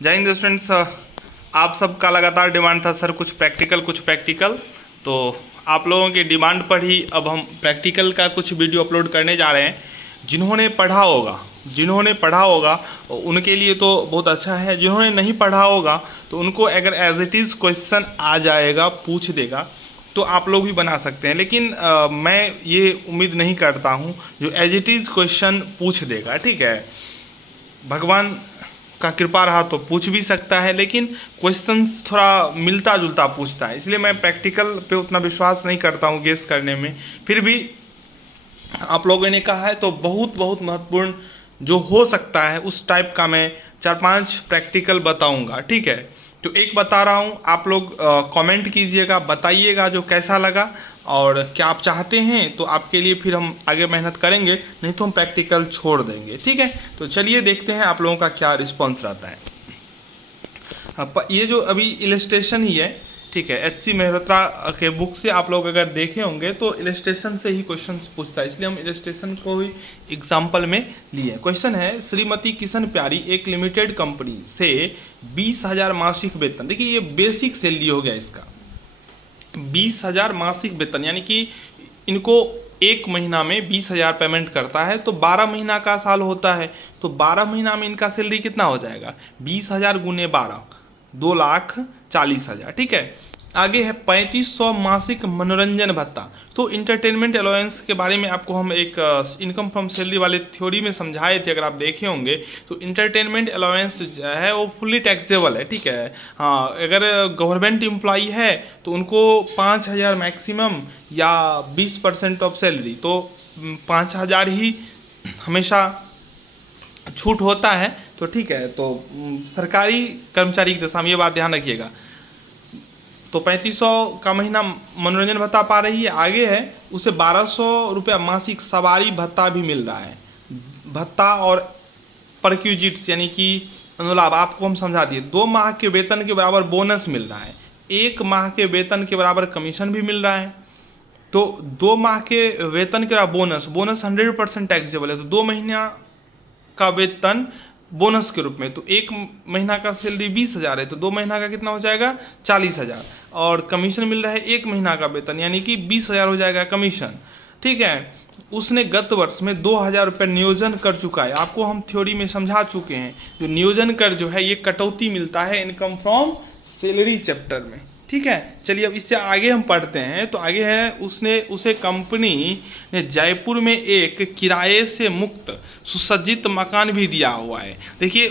जय हिंद स्टूडेंट्स। आप सबका लगातार डिमांड था सर कुछ प्रैक्टिकल। तो आप लोगों की डिमांड पर ही अब हम प्रैक्टिकल का कुछ वीडियो अपलोड करने जा रहे हैं। जिन्होंने पढ़ा होगा उनके लिए तो बहुत अच्छा है। जिन्होंने नहीं पढ़ा होगा तो उनको अगर एज इट इज़ क्वेश्चन आ जाएगा, पूछ देगा, तो आप लोग भी बना सकते हैं। लेकिन मैं ये उम्मीद नहीं करता हूँ जो एज इट इज़ क्वेश्चन पूछ देगा। ठीक है, भगवान का कृपा रहा तो पूछ भी सकता है, लेकिन क्वेश्चन थोड़ा मिलता जुलता पूछता है, इसलिए मैं प्रैक्टिकल पे उतना विश्वास नहीं करता हूँ गेस करने में। फिर भी आप लोगों ने कहा है तो बहुत महत्वपूर्ण जो हो सकता है उस टाइप का मैं 4-5 प्रैक्टिकल बताऊंगा। ठीक है, तो एक बता रहा हूँ, आप लोग कमेंट कीजिएगा, बताइएगा जो कैसा लगा और क्या आप चाहते हैं तो आपके लिए फिर हम आगे मेहनत करेंगे, नहीं तो हम प्रैक्टिकल छोड़ देंगे। ठीक है, तो चलिए देखते हैं आप लोगों का क्या रिस्पॉन्स रहता है। ये जो अभी इलस्ट्रेशन ही है, ठीक है, एच सी मेहरोत्रा के बुक से आप लोग अगर देखे होंगे तो इलस्ट्रेशन से ही क्वेश्चन पूछता है, इसलिए हम इलस्ट्रेशन को ही एग्जाम्पल में लिए। क्वेश्चन है, श्रीमती किशन प्यारी एक लिमिटेड कंपनी से 20,000 मासिक वेतन, देखिए ये बेसिक सैलरी हो गया इसका, 20,000 मासिक वेतन, यानी कि इनको एक महीना में 20,000 पेमेंट करता है तो 12 महीना का साल होता है, तो 12 महीना में इनका सैलरी कितना हो जाएगा, 20,000 गुने 12, 2,40,000। ठीक है, आगे है 3500 मासिक मनोरंजन भत्ता। तो इंटरटेनमेंट अलाउंस के बारे में आपको हम एक इनकम फ्रॉम सैलरी वाले थ्योरी में समझाए थे, अगर आप देखे होंगे तो इंटरटेनमेंट अलाउंस है वो फुल्ली टैक्सेबल है। ठीक है, हाँ, अगर गवर्नमेंट एम्प्लॉई है तो उनको 5,000 मैक्सिमम या 20% ऑफ सैलरी, तो 5,000 ही हमेशा छूट होता है। तो ठीक है, तो सरकारी कर्मचारी की दशा में ये बात ध्यान रखिएगा। तो 3500 का महीना मनोरंजन भत्ता पा रही है। आगे है उसे 1,200 रुपया मासिक सवारी भत्ता भी मिल रहा है। भत्ता और परक्यूजिट्स यानी कि अनुलाभ आपको हम समझा दिए। 2 माह के वेतन के बराबर बोनस मिल रहा है, 1 माह के वेतन के बराबर कमीशन भी मिल रहा है। तो 2 माह के वेतन के बराबर बोनस 100% टैक्सेबल है, तो 2 महीना का वेतन बोनस के रूप में, तो 1 महीना का सैलरी 20,000 है तो 2 महीना का कितना हो जाएगा, 40,000। और कमीशन मिल रहा है 1 महीना का वेतन, यानी कि 20,000 हो जाएगा कमीशन। ठीक है, उसने गत वर्ष में 2,000 रुपये नियोजन कर चुका है, आपको हम थ्योरी में समझा चुके हैं। जो नियोजन कर जो है ये कटौती मिलता है इनकम फ्रॉम सैलरी चैप्टर में। ठीक है, चलिए अब इससे आगे हम पढ़ते हैं। तो आगे है उसे कंपनी ने जयपुर में एक किराए से मुक्त सुसज्जित मकान भी दिया हुआ है। देखिए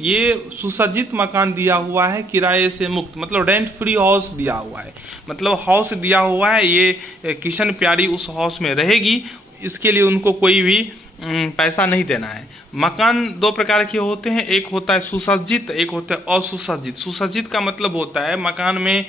ये सुसज्जित मकान दिया हुआ है किराए से मुक्त, मतलब रेंट फ्री हाउस दिया हुआ है, मतलब हाउस दिया हुआ है। ये किशन प्यारी उस हाउस में रहेगी, इसके लिए उनको कोई भी पैसा नहीं देना है। मकान 2 प्रकार के होते हैं, एक होता है सुसज्जित, एक होता है असुसज्जित। सुसज्जित का मतलब होता है मकान में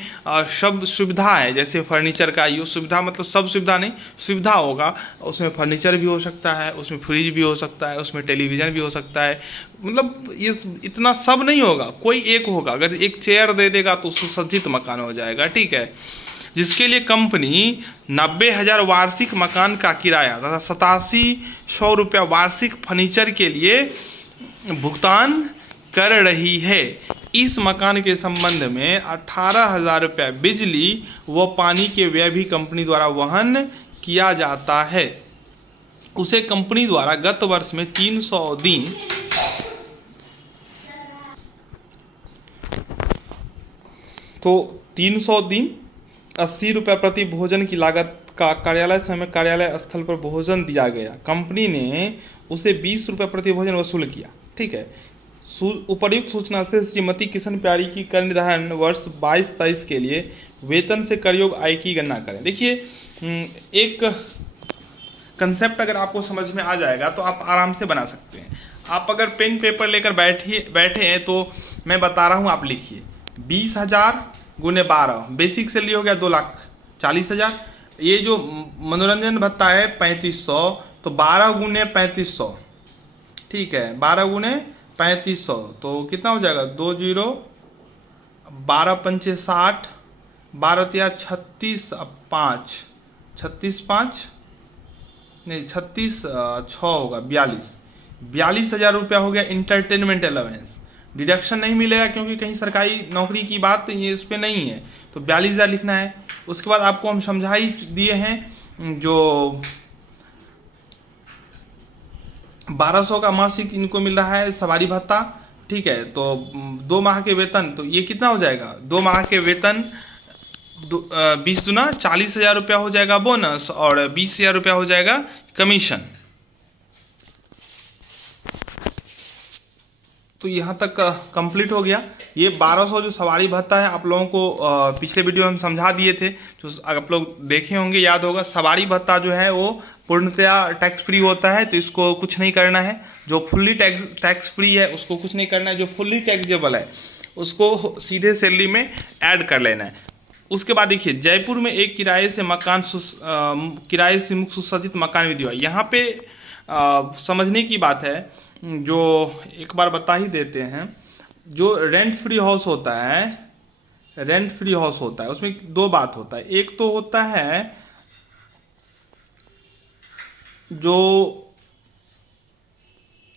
सब सुविधा है, जैसे फर्नीचर का ये सुविधा, मतलब सब सुविधा नहीं, सुविधा होगा, उसमें फर्नीचर भी हो सकता है, उसमें फ्रिज भी हो सकता है, उसमें टेलीविज़न भी हो सकता है, मतलब ये इतना सब नहीं होगा, कोई एक होगा। अगर एक चेयर दे देगा तो सुसज्जित मकान हो जाएगा। ठीक है, जिसके लिए कंपनी 90,000 वार्षिक मकान का किराया तथा 8700 रुपया वार्षिक फर्नीचर के लिए भुगतान कर रही है। इस मकान के संबंध में 18,000 रुपया बिजली व पानी के व्यय भी कंपनी द्वारा वहन किया जाता है। उसे कंपनी द्वारा गत वर्ष में 300 दिन तो 300 दिन 80 रुपये प्रति भोजन की लागत का कार्यालय समय कार्यालय स्थल पर भोजन दिया गया। कंपनी ने उसे 20 रुपये प्रति भोजन वसूल किया। ठीक है, उपर्युक्त सूचना से श्रीमती किशन प्यारी की कर निर्धारण वर्ष 22-23 के लिए वेतन से करयोग आय की गणना करें। देखिए एक कंसेप्ट अगर आपको समझ में आ जाएगा तो आप आराम से बना सकते हैं। आप अगर पेन पेपर लेकर बैठे हैं तो मैं बता रहा हूँ, आप लिखिए 20,000 गुने 12, बेसिक सैलरी हो गया 2,40,000। ये जो मनोरंजन भत्ता है 3500, तो 12 गुने 3500, ठीक है, 12 गुने 3500 तो कितना हो जाएगा, 20, 12 पंचे 60, 12 तिया 36, 5 36 5 नहीं 36 6 होगा 42,000 रुपया हो गया इंटरटेनमेंट अलाउंस। डिडक्शन नहीं मिलेगा क्योंकि कहीं सरकारी नौकरी की बात ये इस पर नहीं है, तो 42,000 लिखना है। उसके बाद आपको हम समझा ही दिए हैं जो 1200 का मासिक इनको मिल रहा है सवारी भत्ता, ठीक है। तो 2 माह के वेतन, तो ये कितना हो जाएगा, 2 माह के वेतन 20 दूना 40,000 रुपया हो जाएगा बोनस और 20,000 रुपया हो जाएगा कमीशन। तो यहाँ तक कंप्लीट हो गया। ये 1200 जो सवारी भत्ता है आप लोगों को पिछले वीडियो में समझा दिए थे, जो आप लोग देखे होंगे याद होगा। सवारी भत्ता जो है वो पूर्णतया टैक्स फ्री होता है, तो इसको कुछ नहीं करना है। जो फुल्ली टैक्स फ्री है उसको कुछ नहीं करना है, जो फुल्ली टैक्सेबल है उसको सीधे सैलरी में ऐड कर लेना है। उसके बाद देखिए, जयपुर में एक किराए से मुक्त सुसज्जित मकान भी दिया। यहाँ पे समझने की बात है, जो एक बार बता ही देते हैं, जो रेंट फ्री हाउस होता है उसमें 2 बात होता है। एक तो होता है जो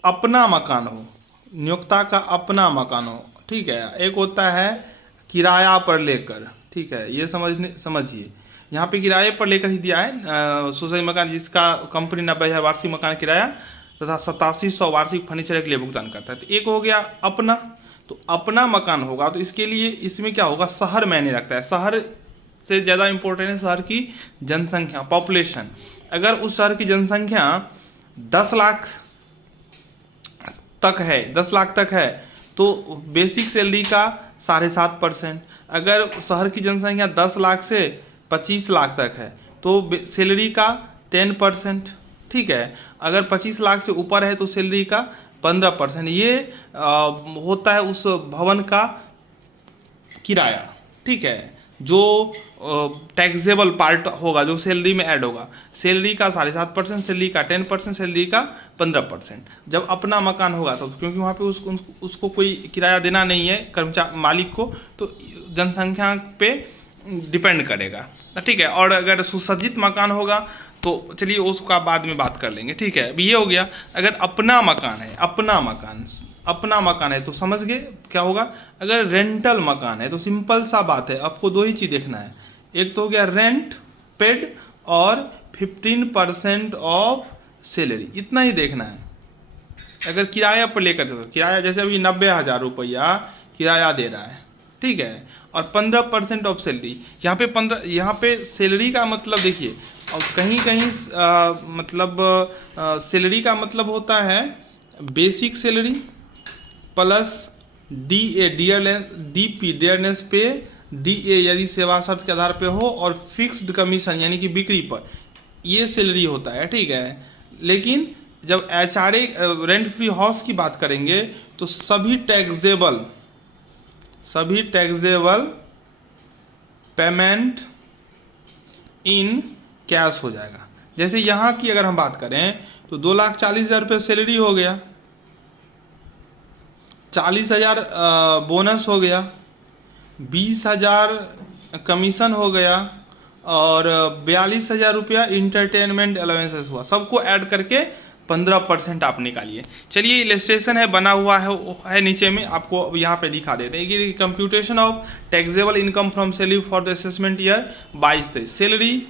अपना मकान हो, नियोक्ता का अपना मकान हो, ठीक है। एक होता है किराया पर लेकर, ठीक है। ये समझिए, यहाँ पे किराए पर लेकर ही दिया है सोसाइटी मकान जिसका कंपनी 90,000 वार्षिक मकान किराया तथा 8700 वार्षिक फर्नीचर के लिए भुगतान करता है। तो एक हो गया अपना, तो अपना मकान होगा तो इसके लिए इसमें क्या होगा, शहर मायने रखता है। शहर से ज़्यादा इंपॉर्टेंट है शहर की जनसंख्या, पॉपुलेशन। अगर उस शहर की जनसंख्या 10 लाख तक है तो बेसिक सैलरी का 7.5%। अगर शहर की जनसंख्या 10 लाख से 25 लाख तक है तो सैलरी का 10%, ठीक है। अगर 25 लाख से ऊपर है तो सैलरी का 15%। ये होता है उस भवन का किराया, ठीक है, जो टैक्सेबल पार्ट होगा, जो सैलरी में ऐड होगा। सैलरी का 7.5%, सैलरी का 10%, सैलरी का 15%। जब अपना मकान होगा तो क्योंकि वहाँ पे उसको कोई किराया देना नहीं है कर्मचारी मालिक को, तो जनसंख्या पे डिपेंड करेगा, ठीक है। और अगर सुसज्जित मकान होगा तो चलिए उसका बाद में बात कर लेंगे, ठीक है। अभी ये हो गया, अगर अपना मकान है तो समझ गए क्या होगा। अगर रेंटल मकान है तो सिंपल सा बात है, आपको 2 ही चीज़ देखना है। एक तो हो गया रेंट पेड और 15% ऑफ सैलरी, इतना ही देखना है। अगर किराया पर लेकर तो किराया जैसे अभी 90,000 रुपया किराया दे रहा है, ठीक है, और 15% ऑफ सैलरी। यहाँ पे सैलरी का मतलब देखिए, और कहीं मतलब सैलरी का मतलब होता है basic salary plus DP dearness पे, डीए यदि सेवा शर्त के आधार पे हो, और फिक्स्ड कमीशन यानी कि बिक्री पर, ये सैलरी होता है, ठीक है। लेकिन जब HRA रेंट फ्री हाउस की बात करेंगे तो सभी टैक्सेबल पेमेंट इन कैश हो जाएगा। जैसे यहाँ की अगर हम बात करें तो 2,40,000 रुपये सैलरी हो गया, 40,000 बोनस हो गया, 20,000 कमीशन हो गया और 42,000 रुपया इंटरटेनमेंट अलाउंसेस हुआ। सबको ऐड करके 15% आप निकालिए। चलिए इलस्ट्रेशन है बना हुआ है नीचे में, आपको यहाँ पे दिखा देते हैं कि computation of taxable income from salary for the assessment year 22-23। Salary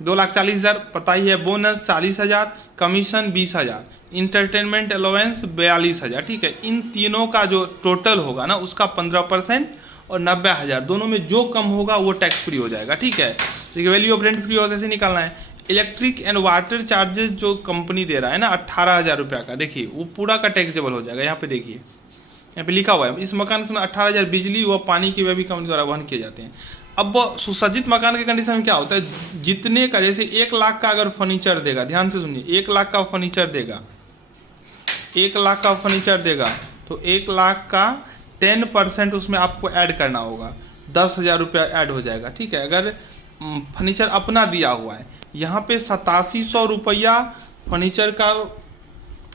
2,40,000 पता ही है, बोनस 40,000, कमीशन 20,000, इंटरटेनमेंट अलाउंस 42,000, ठीक है। इन तीनों का जो टोटल होगा ना उसका 15% और 90,000 दोनों में जो कम होगा वो टैक्स फ्री हो जाएगा, ठीक है। देखिए वैल्यू ऑफ रेंट फ्री होता है, निकालना है। इलेक्ट्रिक एंड वाटर चार्जेस जो कंपनी दे रहा है ना 18,000 रुपया का, देखिए वो पूरा का टैक्सेबल हो जाएगा। यहाँ पे देखिए, यहाँ पे लिखा हुआ है इस मकान से 18,000 बिजली व पानी की वे भी कंपनी द्वारा वहन किए जाते हैं। अब सुसज्जित मकान के कंडीशन में क्या होता है, जितने का, जैसे 1 लाख का अगर फर्नीचर देगा, ध्यान से सुनिए, 1 लाख का फर्नीचर देगा, 1 लाख का फर्नीचर देगा तो 1 लाख का 10% उसमें आपको ऐड करना होगा, 10,000 रुपया ऐड हो जाएगा, ठीक है। अगर फर्नीचर अपना दिया हुआ है, यहाँ पे 8700 रुपया फर्नीचर का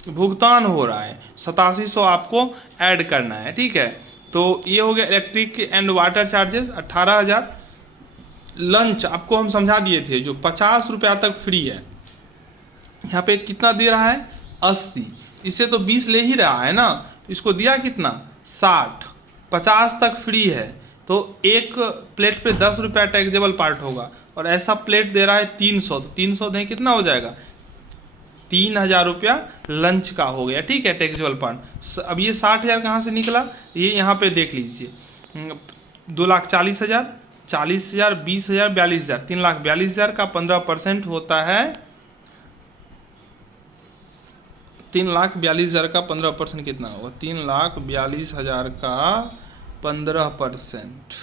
भुगतान हो रहा है, 8700 आपको ऐड करना है, ठीक है। तो ये हो गया electric and water charges 18,000। Lunch आपको हम समझा दिए थे, जो 50 रुपया तक फ्री है, यहाँ पे कितना दे रहा है 80, इससे तो 20 ले ही रहा है ना, तो इसको दिया कितना 60, 50 तक फ्री है, तो एक प्लेट पे 10 रुपया टैक्सेबल पार्ट होगा, और ऐसा प्लेट दे रहा है 300, तो 300 दें कितना हो जाएगा, 3000 रुपया लंच का हो गया, ठीक है, टैक्सेबल पार्ट। अब ये 60,000 कहाँ से निकला, ये यहाँ पे देख लीजिए, 2,40,000, 40,000, 20,000, 42,000, 3,42,000 का 15% होता है, 3,42,000 का 15% कितना होगा, 3,42,000 का 15%,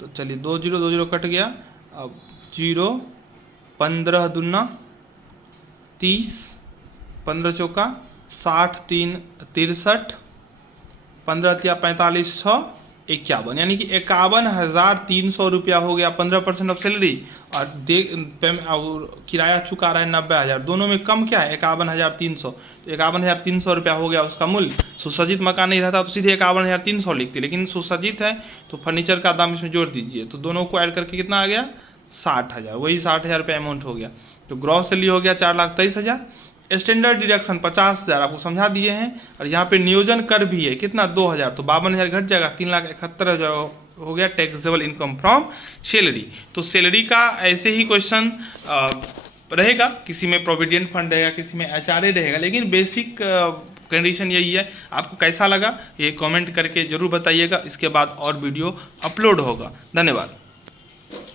तो चलिए 2 जीरो 2 जीरो कट गया, अब 0, 15 दूना 30, 15 चौका 60, 3 63, 15 तिया 45, 51, यानी कि 51,300 रुपया हो गया 15% ऑफ सैलरी, और किराया चुका रहा है 90,000, दोनों में कम क्या है 51,300, तो 51,300 रुपया हो गया उसका मूल्य। सुसज्जित मकान नहीं रहता तो सीधे 51,300 लिखते, लेकिन सुसज्जित है तो फर्नीचर का दाम इसमें जोड़ दीजिए, तो दोनों को ऐड करके कितना आ गया 60,000, वही 60,000 रुपया अमाउंट हो गया। तो ग्रॉस सैलरी हो गया 4,23,000। स्टैंडर्ड डिडक्शन 50,000 आपको समझा दिए हैं, और यहाँ पे नियोजन कर भी है कितना 2,000, तो 52,000 घट जाएगा, 3,71,000 हो गया टैक्सेबल इनकम फ्रॉम सैलरी। तो सैलरी का ऐसे ही क्वेश्चन रहेगा, किसी में प्रोविडेंट फंड रहेगा, किसी में एचआरए रहेगा, लेकिन बेसिक कंडीशन यही है। आपको कैसा लगा ये कमेंट करके जरूर बताइएगा, इसके बाद और वीडियो अपलोड होगा। धन्यवाद।